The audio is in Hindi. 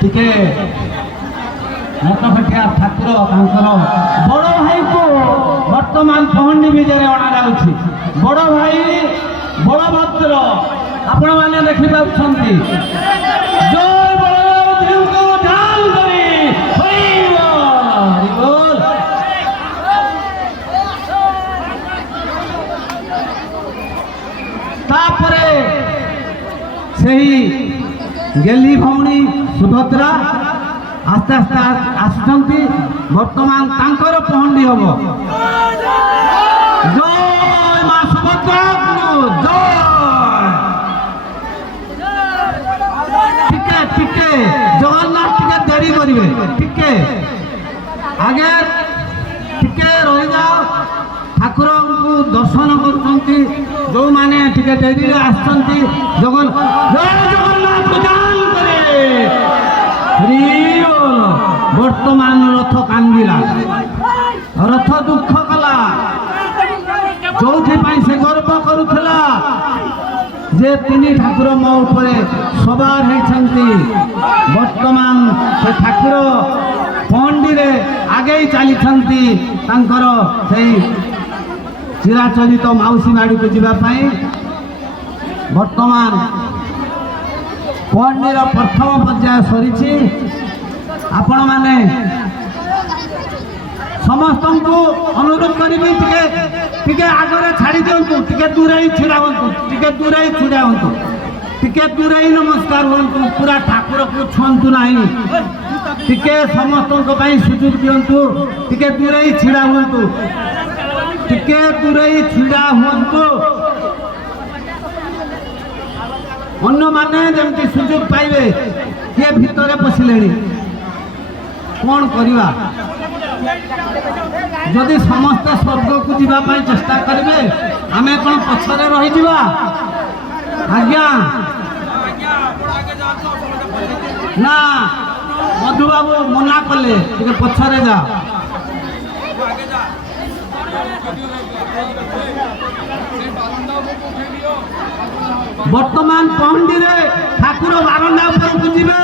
टिके मतफटिया ठाकुर बड़ भाई को वर्तमान पहंडी विजय अणा जाउछि। बड़ भाई बलभद्र आपण माने देखि पाउछंती। जय बलदेव को ध्यान करी हरि बोल। तापरे सही गेली भौणी सुभद्रा आस्ते आस्ते आसुचंती। वर्तमान तांकर पहंडी हब। जय मां सुभद्रा जय। टिके टिके जगन्नाथ टिके देरी करिवे। टिके आगे टिके रही जाओ। ठाकुर को दर्शन करछंती जो माने टिके देरी आछंती। जगन जय जगन्नाथ जान करे हरि बोल। वर्तमान रथ कांदिला। रथ दुख कला। जो से गर्व करुला जे तीन ठाकुर मो उपरे सवार होती। वर्तमान से ठाकुर पहंडी रे आगे चली चिराचरित मौसी बाड़ी को जावाई। वर्तमान पहंडीर प्रथम पर्याय सरी। आपण माने समस्त को अनुरोध करी टिके आगे छाड़ी दिंतु। टिके दूर छिड़ा हूँ। टिके दूर छिड़ा हूँ। टिके दूर नमस्कार हूँ। पूरा ठाकुर को छुंतु ना। टिके समस्त सुजोग दिंतु। टिके दूर छिड़ा हूँ। टिके दूर छिड़ा हूँ। अन्य माने जमती सुजोग पाइबे। किए भितर पशिले कौन करवा। जदि समस्ते स्वर्ग को जावाई चेष्टा करेंगे आमे कौन पछरे रही जावा। आज्ञा ना मधुबाबू मना कले पछरे जा। वर्तमान पहंडी ठाकुर बारंडा पर जीवे।